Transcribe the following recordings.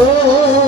Oh.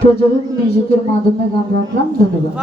প্রযোজক মিউজিকের মাধ্যমে গান রাখলাম ধন্যবাদ।